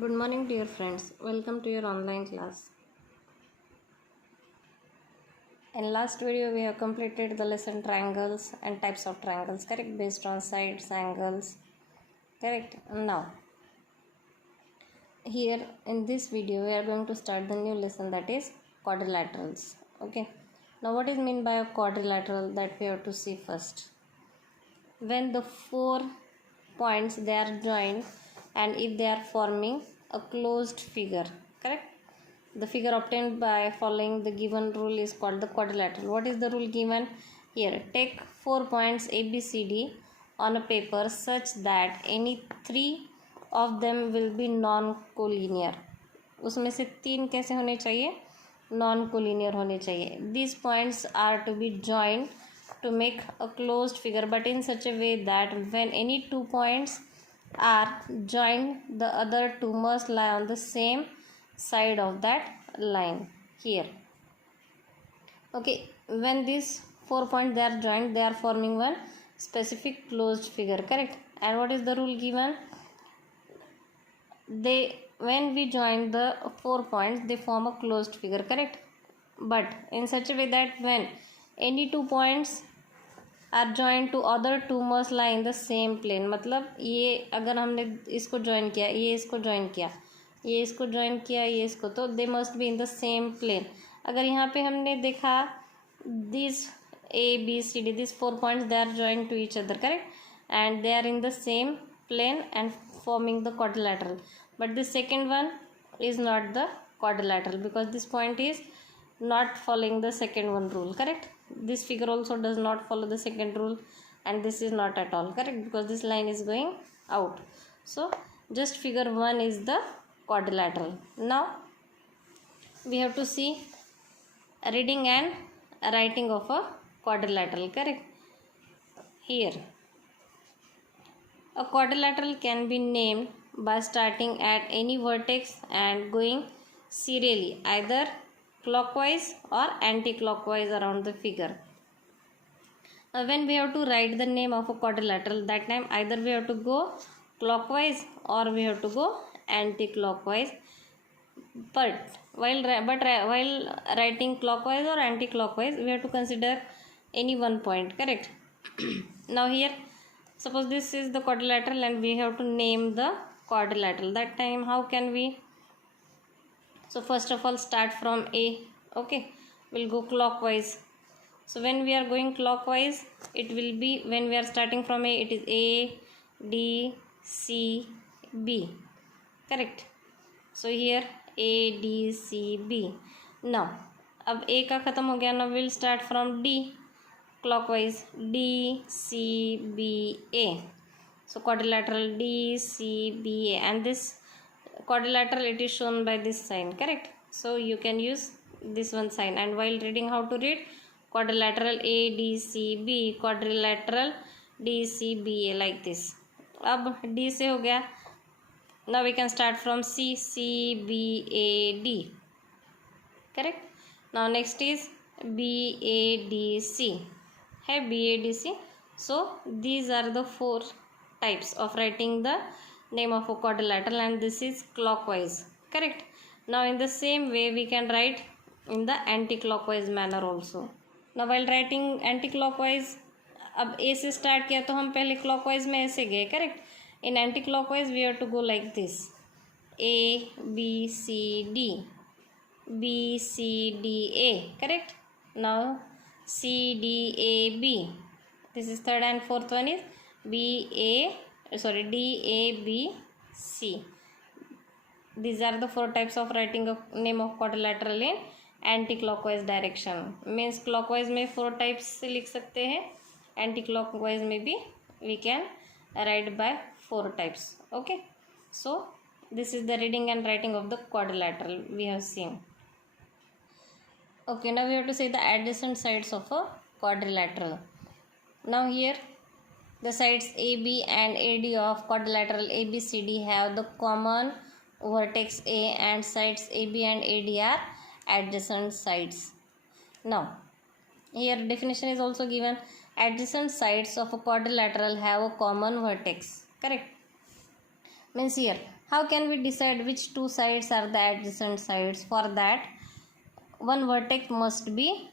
Good morning, dear friends. Welcome to your online class. In last video, we have completed the lesson triangles and types of triangles, correct? Based on sides, angles, correct? Now, here in this video, we are going to start the new lesson, that is quadrilaterals. Okay. Now, what is meant by a quadrilateral? That we have to see first. When the 4 points they are joined and if they are forming a closed figure, correct? The figure obtained by following the given rule is called the quadrilateral. What is the rule given here? Take 4 points A, B, C, D on a paper such that any 3 of them will be non-collinear. उसमें से 3 कैसे होने चाहिए? Non-collinear होने चाहिए. These points are to be joined to make a closed figure, but in such a way that when any 2 points are joined, the other 2 must lie on the same side of that line here. Okay, when these 4 points they are joined, they are forming one specific closed figure, correct? And what is the rule given? When we join the 4 points, they form a closed figure, correct? But in such a way that when any 2 points are joined to other 2 must lie in the same plane. मतलब ये अगर हमने इसको join किया, ये इसको join किया, ये इसको join किया, ये इसको, तो they must be in the same plane. अगर यहाँ पे हमने देखा these A, B, C, D, these 4 points they are joined to each other, correct? And they are in the same plane and forming the quadrilateral. But the second one is not the quadrilateral because this point is not following the second one rule, correct? This figure also does not follow the second rule, and this is not at all correct because this line is going out. So just figure 1 is the quadrilateral. Now we have to see reading and writing of a quadrilateral, correct? Here a quadrilateral can be named by starting at any vertex and going serially either clockwise or anti-clockwise around the figure. When we have to write the name of a quadrilateral, that time either we have to go clockwise or we have to go anti-clockwise. But while writing clockwise or anti-clockwise, we have to consider any one point, correct? Now here, suppose this is the quadrilateral and we have to name the quadrilateral. That time how can we? So first of all start from A, okay, we'll go clockwise. So when we are going clockwise, it will be, when we are starting from A, it is A, D, C, B, correct? So here A, D, C, B. Now अब A का ख़त्म हो गया, now we'll start from D clockwise, D, C, B, A. So quadrilateral D, C, B, A, and this quadrilateral it is shown by this sign, correct? So you can use this one sign, and while reading how to read quadrilateral A, D, C, B, quadrilateral D, C, B, A, like this. अब D से हो गया, now we can start from C, C, B, A, D, correct? Now next is B, A, D, C, है B, A, D, C. So these are the 4 types of writing the name of a quadrilateral, and this is clockwise, correct? Now in the same way we can write in the anti-clockwise manner also. Now while writing anti-clockwise, अब A से start किया तो हम पहले clockwise में ऐसे गए, correct? In anti-clockwise we have to go like this: A, B, C, D, B, C, D, A, correct? Now C, D, A, B. This is third and fourth one is D, A, B, C. These are the 4 types of writing of name of quadrilateral in anti-clockwise direction. Means clockwise में 4 types से लिख सकते हैं, anti-clockwise में भी we can write by 4 types. Okay, so this is the reading and writing of the quadrilateral we have seen. Okay, now we have to say the adjacent sides of a quadrilateral. Now here the sides AB and AD of quadrilateral ABCD have the common vertex A, and sides AB and AD are adjacent sides. Now here definition is also given: adjacent sides of a quadrilateral have a common vertex, correct? Means here How can we decide which two sides are the adjacent sides? For that, one vertex must be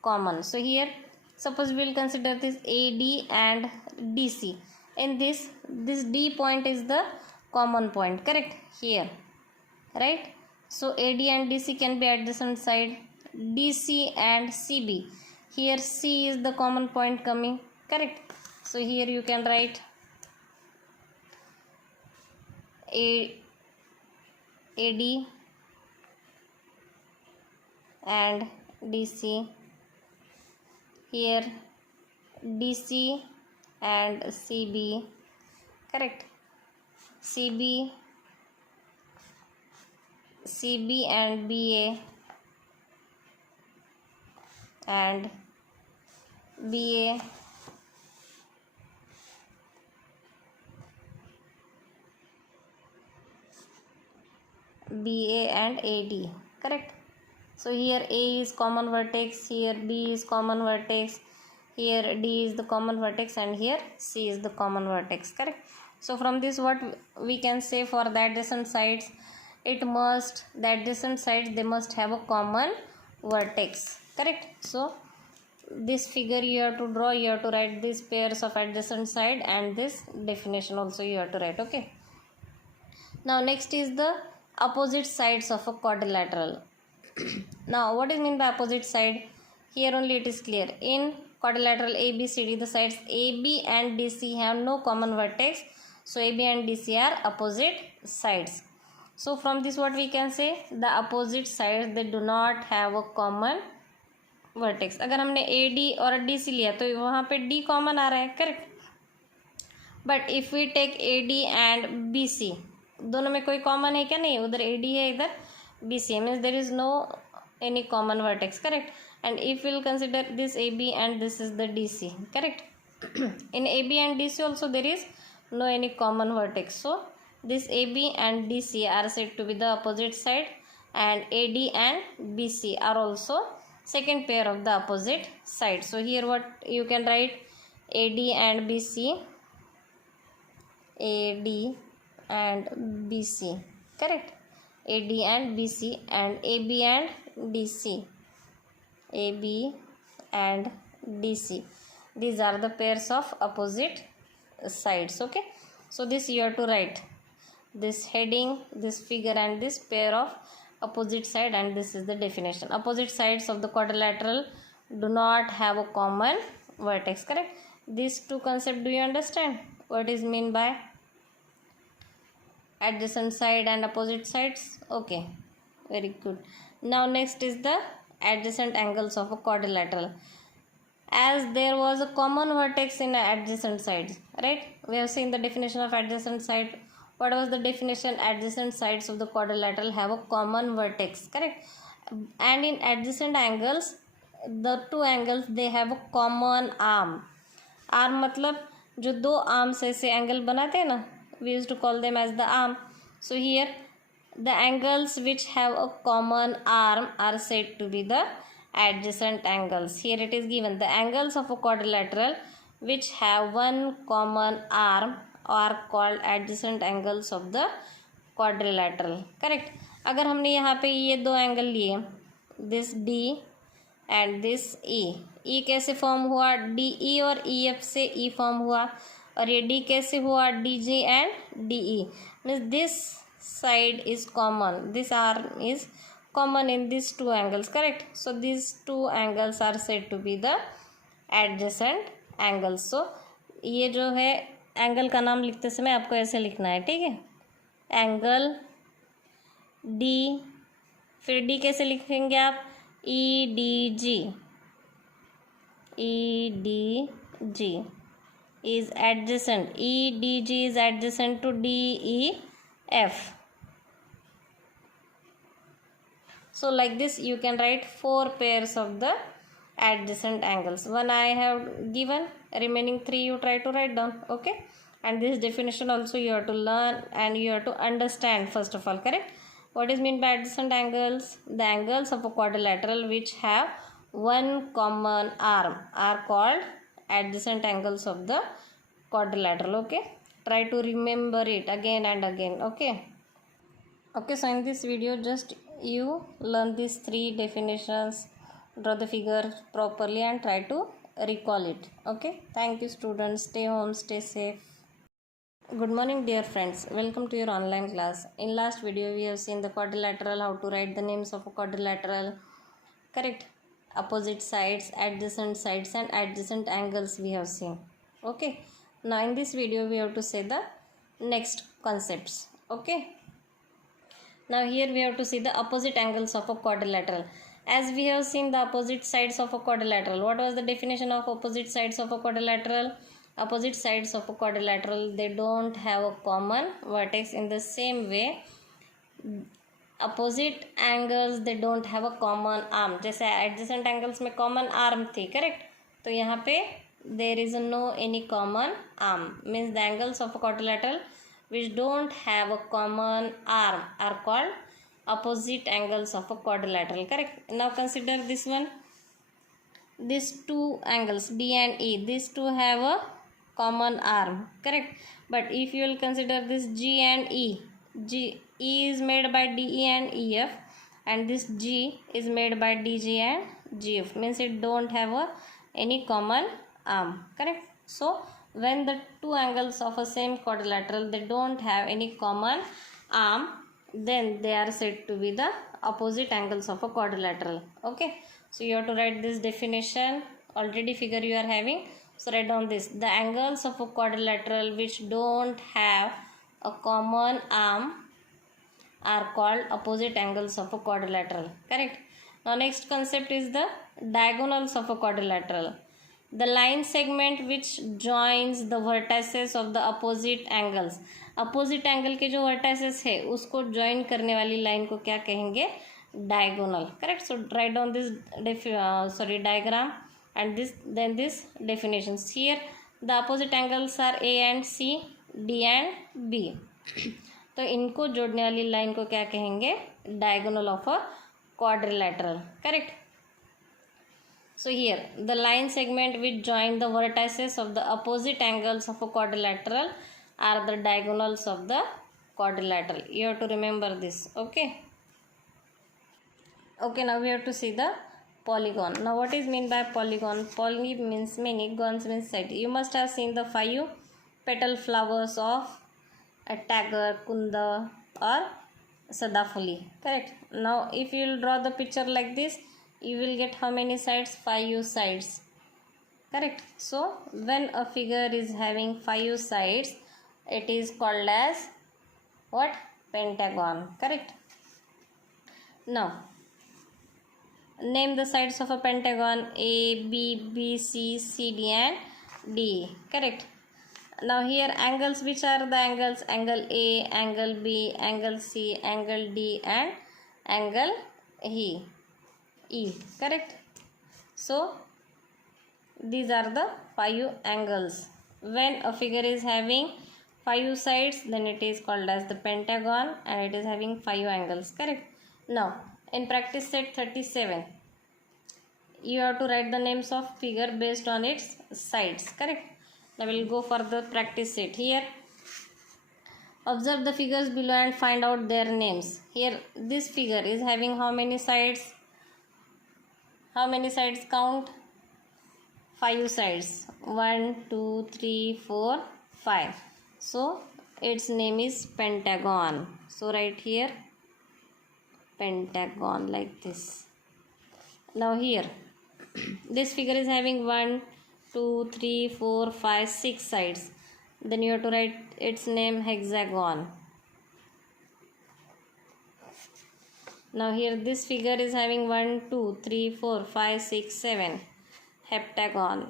common. So here, suppose we will consider this AD and DC. In this D point is the common point, correct? Here, right? So AD and DC can be adjacent side. DC and CB. Here C is the common point coming, correct? So here you can write AD and DC. Here DC and CB, correct? CB and BA and BA and AD, correct? So here A is common vertex, here B is common vertex, here D is the common vertex, and here C is the common vertex, correct? So from this, what we can say for the adjacent sides, the adjacent sides, they must have a common vertex, correct? So this figure you have to draw, you have to write these pairs of adjacent side, and this definition also you have to write, okay? Now next is the opposite sides of a quadrilateral. Now what is mean by opposite side? Here only it is clear. In quadrilateral ABCD, the sides AB and DC have no common vertex, so AB and DC are opposite sides. So from this, what we can say, the opposite sides, they do not have a common vertex. अगर हमने AD और DC लिया तो वहाँ पे D common आ रहा है, correct? But if we take AD and BC, दोनों में कोई common है क्या? नहीं, उधर AD है, इधर BC है, means there is no any common vertex, correct? And if we'll consider this AB and this is the DC, correct? In AB and DC also there is no any common vertex, so this AB and DC are said to be the opposite side, and AD and BC are also second pair of the opposite side. So here what you can write, AD and BC, AD and BC, correct? AD and BC, and AB and DC, AB and DC. These are the pairs of opposite sides, okay? So this you have to write, this heading, this figure, and this pair of opposite side, and this is the definition. Opposite sides of the quadrilateral do not have a common vertex, correct? These two concepts, do you understand what is mean by adjacent side and opposite sides? Okay, very good. Now next is the adjacent angles of a quadrilateral. As there was a common vertex in adjacent sides, right? We have seen the definition of adjacent side. What was the definition? Adjacent sides of the quadrilateral have a common vertex, correct? And in adjacent angles, the two angles, they have a common arm. Arm मतलब जो दो arm से ऐसे angle बनाते हैं ना, we used to call them as the arm. So here the angles which have a common arm are said to be the adjacent angles. Here it is given, the angles of a quadrilateral which have one common arm are called adjacent angles of the quadrilateral, correct? अगर हमने यहाँ पे ये दो angle लिए, this D and this E, E कैसे form हुआ? DE और EF से E फॉर्म हुआ, और ये D कैसे हुआ? DG and DE. means this side is common, this arm is common in these two angles, correct? So these two angles are said to be the adjacent angles. So ये जो है angle का नाम लिखते समय आपको ऐसे लिखना है, ठीक है? एंगल डी, फिर डी कैसे लिखेंगे आप? E D G, E D G is adjacent, EDG is adjacent to DEF. So like this you can write four pairs of the adjacent angles. One I have given, remaining three you try to write down, okay? And this definition also you have to learn and you have to understand first of all, correct? What is mean by adjacent angles? The angles of a quadrilateral which have one common arm are called adjacent angles of the quadrilateral, okay? Try to remember it again and again, okay? Okay, so in this video just you learn these three definitions, draw the figure properly and try to recall it. Okay, thank you students. Stay home, stay safe. Good morning dear friends, welcome to your online class. In last video we have seen the quadrilateral, how to write the names of a quadrilateral, correct? Opposite sides, and adjacent angles we have seen. Okay, now in this video we have to say the next concepts. Okay, now here we have to see the opposite angles of a quadrilateral. As we have seen the opposite sides of a quadrilateral, what was the definition of opposite sides of a quadrilateral? Opposite sides of a quadrilateral, they don't have a common vertex. In the same way, opposite angles they don't have a common arm. जैसे adjacent angles में common arm थी, correct? तो यहाँ पे there is no any common arm. Means the angles of a quadrilateral which don't have a common arm are called opposite angles of a quadrilateral, correct? Now consider this one, these two angles D and E, these two have a common arm, correct? But if you will consider this G and E, E is made by DE and EF, and this G is made by DG and GF, means it don't have any common arm, correct? So when the two angles of a same quadrilateral, they don't have any common arm, then they are said to be the opposite angles of a quadrilateral. Okay, so you have to write this definition. Already figure you are having, so write down this: the angles of a quadrilateral which don't have a common arm are called opposite angles of a quadrilateral, correct? Now next concept is the diagonals of a quadrilateral. The line segment which joins the vertices of the opposite angles. Opposite angle के जो vertices है उसको join करने वाली line को क्या कहेंगे? Diagonal, correct? So write down this diagram and this definitions. Here the opposite angles are A and C, D and B. तो इनको जोड़ने वाली लाइन को क्या कहेंगे? Diagonal of a quadrilateral, correct? So here the line segment which join the vertices of the opposite angles of a quadrilateral are the diagonals of the quadrilateral. You have to remember this. Okay, now we have to see the polygon. Now what is mean by polygon? Poly means many, gons means set. You must have seen the 5 petal flowers of a tiger, kunda or sadafuli, correct? Now if you will draw the picture like this, you will get how many sides? 5 sides, correct? So when a figure is having 5 sides, it is called as what? Pentagon, correct? Now name the sides of a pentagon: A, B, B, C, C, D and D, correct? Now here angles, which are the angles? Angle A, angle B, angle C, angle D and angle E, correct? So these are the 5 angles. When a figure is having 5 sides, then it is called as the pentagon and it is having 5 angles, correct? Now in practice set 37, you have to write the names of figure based on its sides, correct? Now we will go for the practice set. Here observe the figures below and find out their names. Here this figure is having how many sides? How many sides? Count. 5 sides. 1, 2, 3, 4, 5. So its name is pentagon. So write here pentagon like this. Now here this figure is having 1, 2, 3, 4, 5, 6 sides. Then you have to write its name hexagon. Now here this figure is having 1, 2, 3, 4, 5, 6, 7. Heptagon.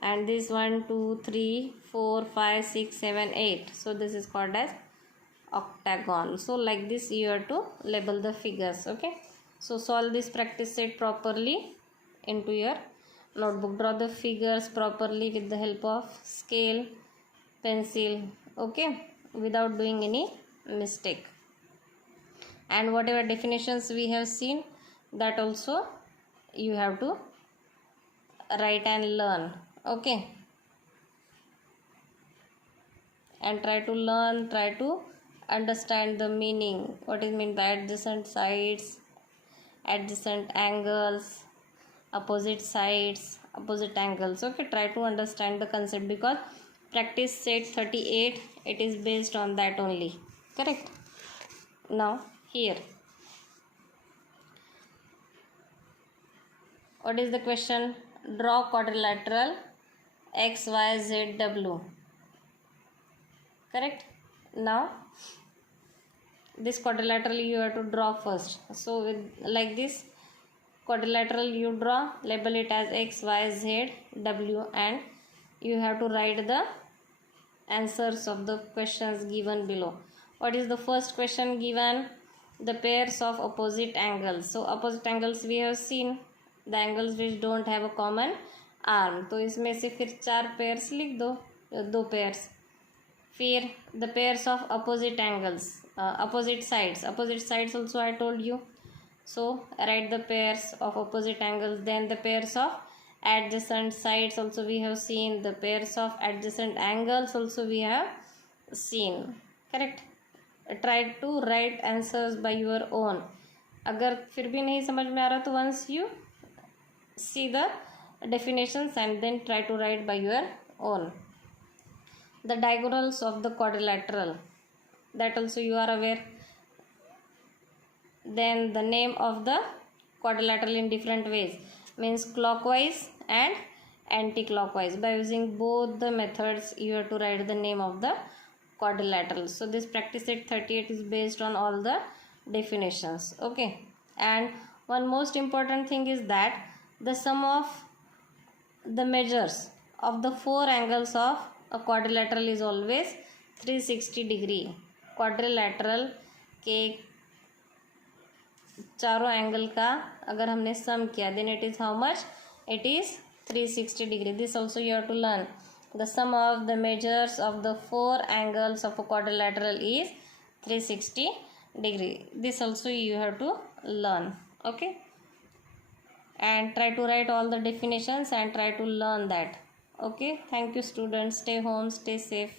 And this 1, 2, 3, 4, 5, 6, 7, 8. So this is called as octagon. So like this you have to label the figures. Okay, so solve this practice set properly into your notebook. Draw the figures properly with the help of scale, pencil, okay, without doing any mistake. And whatever definitions we have seen, that also you have to write and learn. Okay, and try to learn, try to understand the meaning. What is meant by adjacent sides, adjacent angles, opposite sides, opposite angles. Okay, try to understand the concept because practice set 38, it is based on that only. Correct? Now here, what is the question? Draw quadrilateral XYZW. Correct? Now this quadrilateral you have to draw first. So with like this quadrilateral you draw, label it as XYZW, and you have to write the answers of the questions given below. What is the first question given? The pairs of opposite angles. So opposite angles we have seen, the angles which don't have a common arm. तो इसमें से फिर 4 pairs लिख दो, 2 pairs. फिर the pairs of opposite angles, opposite sides also I told you. So write the pairs of opposite angles. Then the pairs of adjacent sides also we have seen, the pairs of adjacent angles also we have seen. Correct? Try to write answers by your own. अगर फिर भी नहीं समझ में आ रहा तो once you see the definitions and then try to write by your own. The diagonals of the quadrilateral, that also you are aware. Then the name of the quadrilateral in different ways, means clockwise and anti-clockwise. By using both the methods you have to write the name of the quadrilateral. So this practice set 38 is based on all the definitions. Okay, and one most important thing is that the sum of the measures of the 4 angles of a quadrilateral is always 360 degree. Quadrilateral के चारों angle का अगर हमने सम किया then it is how much? It is 360 degree. This also you have to learn. The sum of the measures of the 4 angles of a quadrilateral is 360 degree. This also you have to learn. Okay, and try to write all the definitions and try to learn that. Okay, thank you students. Stay home, stay safe.